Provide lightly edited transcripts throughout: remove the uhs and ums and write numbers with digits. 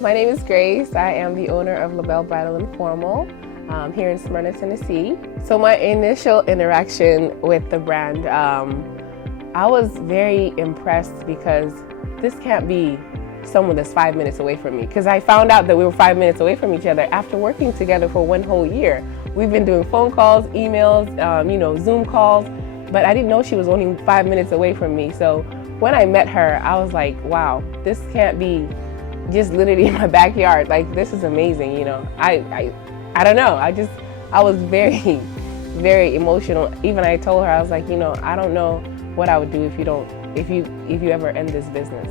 My name is Grace. I am the owner of La'Belle Bridal Formal here in Smyrna, Tennessee. So my initial interaction with the brand, I was very impressed because this can't be someone that's 5 minutes away from me, because I found out that we were 5 minutes away from each other after working together for one whole year. We've been doing phone calls, emails, Zoom calls, but I didn't know she was only 5 minutes away from me. So when I met her, I was like, wow, this can't be just literally in my backyard. Like, this is amazing, I don't know. I was very, very emotional. Even I told her, I was like, I don't know what I would do if you ever end this business,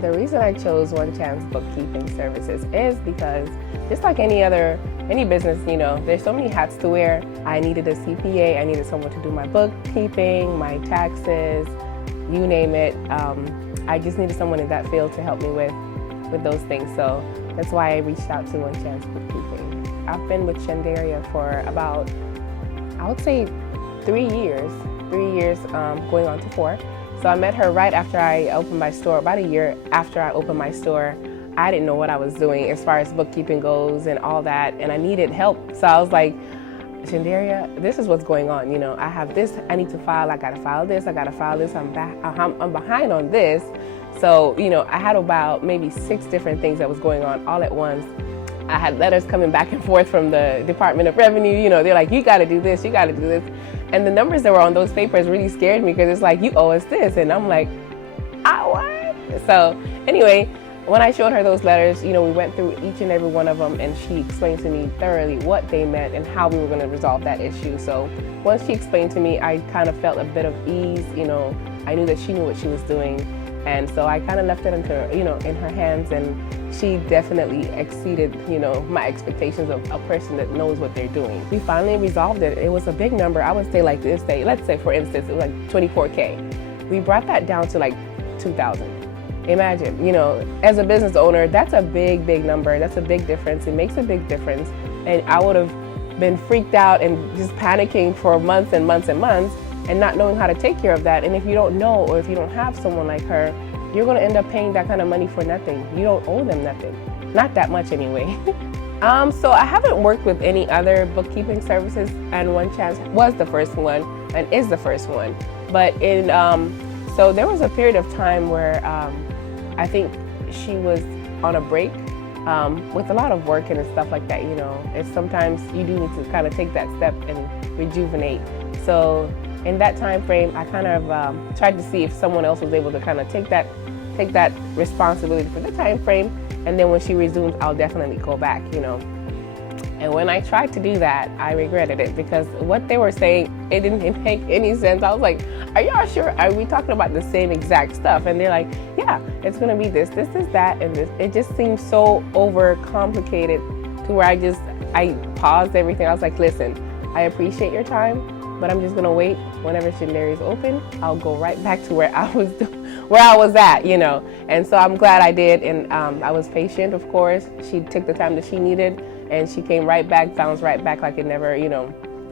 The reason I chose One Chance Bookkeeping Services is because just like any business, there's so many hats to wear. I needed a CPA, I needed someone to do my bookkeeping, my taxes, you name it. I just needed someone in that field to help me with those things. So that's why I reached out to One Chance Bookkeeping. I've been with Shandaria for about, I would say 3 years, going on to 4. So I met her right after I opened my store, about a year after I opened my store. I didn't know what I was doing as far as bookkeeping goes and all that, and I needed help. So I was like, Shandaria, this is what's going on. I have this, I need to file, I gotta file this, I'm behind on this. So, I had about maybe 6 different things that was going on all at once. I had letters coming back and forth from the Department of Revenue. They're like, you gotta do this, you gotta do this. And the numbers that were on those papers really scared me, because it's like, you owe us this. And I'm like, what? So anyway, when I showed her those letters, we went through each and every one of them, and she explained to me thoroughly what they meant and how we were going to resolve that issue. So once she explained to me, I kind of felt a bit of ease. I knew that she knew what she was doing, and so I kind of left it in her hands, and she definitely exceeded, my expectations of a person that knows what they're doing. We finally resolved it. It was a big number. I would say like this day, let's say for instance, it was like $24K. We brought that down to like $2,000. Imagine, as a business owner, that's a big, big number. That's a big difference. It makes a big difference. And I would have been freaked out and just panicking for months and months and months and not knowing how to take care of that. And if you don't know, or if you don't have someone like her, you're going to end up paying that kind of money for nothing. You don't owe them nothing. Not that much anyway. So I haven't worked with any other bookkeeping services, and One Chance was the first one and is the first one. But so there was a period of time where I think she was on a break with a lot of work and stuff like that. It's sometimes you do need to kind of take that step and rejuvenate. So in that time frame, I kind of tried to see if someone else was able to kind of take that responsibility for the time frame, and then when she resumes, I'll definitely go back. And when I tried to do that, I regretted it, because what they were saying, it didn't make any sense. I was like, are y'all sure? Are we talking about the same exact stuff? And they're like, yeah, it's going to be this, that, and this. It just seemed so overcomplicated to where I paused everything. I was like, listen, I appreciate your time, but I'm just going to wait. Whenever Shandaria is open, I'll go right back to where I was at, And so I'm glad I did. And I was patient, of course. She took the time that she needed, and she came right back, bounced right back like it never,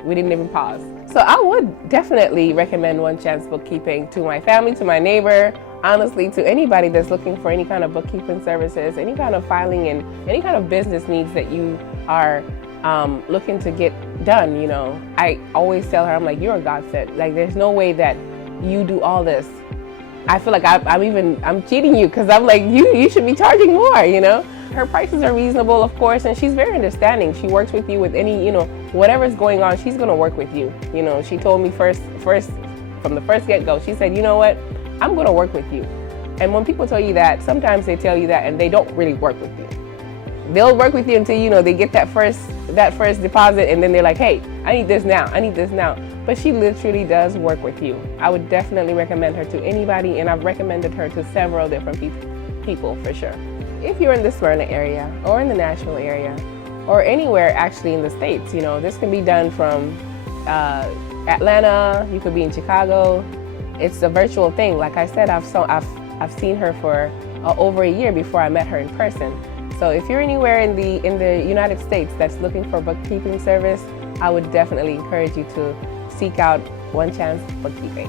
we didn't even pause. So I would definitely recommend One Chance Bookkeeping to my family, to my neighbor, honestly, to anybody that's looking for any kind of bookkeeping services, any kind of filing, and any kind of business needs that you are looking to get done. I always tell her, I'm like, you're a godsend. Like, there's no way that you do all this. I feel like I'm cheating you, because I'm like, you should be charging more. Her prices are reasonable, of course, and she's very understanding. She works with you with any, whatever's going on, she's gonna work with you. She told me first from the first get-go, she said, you know what, I'm gonna work with you. And when people tell you that, sometimes they tell you that and they don't really work with you. They'll work with you until, they get that first deposit, and then they're like, hey, I need this now. But she literally does work with you. I would definitely recommend her to anybody, and I've recommended her to several different people for sure. If you're in the Smyrna area or in the Nashville area or anywhere actually in the States, this can be done from Atlanta, you could be in Chicago. It's a virtual thing. Like I said, I've seen her for over a year before I met her in person. So if you're anywhere in the United States that's looking for bookkeeping service, I would definitely encourage you to seek out One Chance Bookkeeping.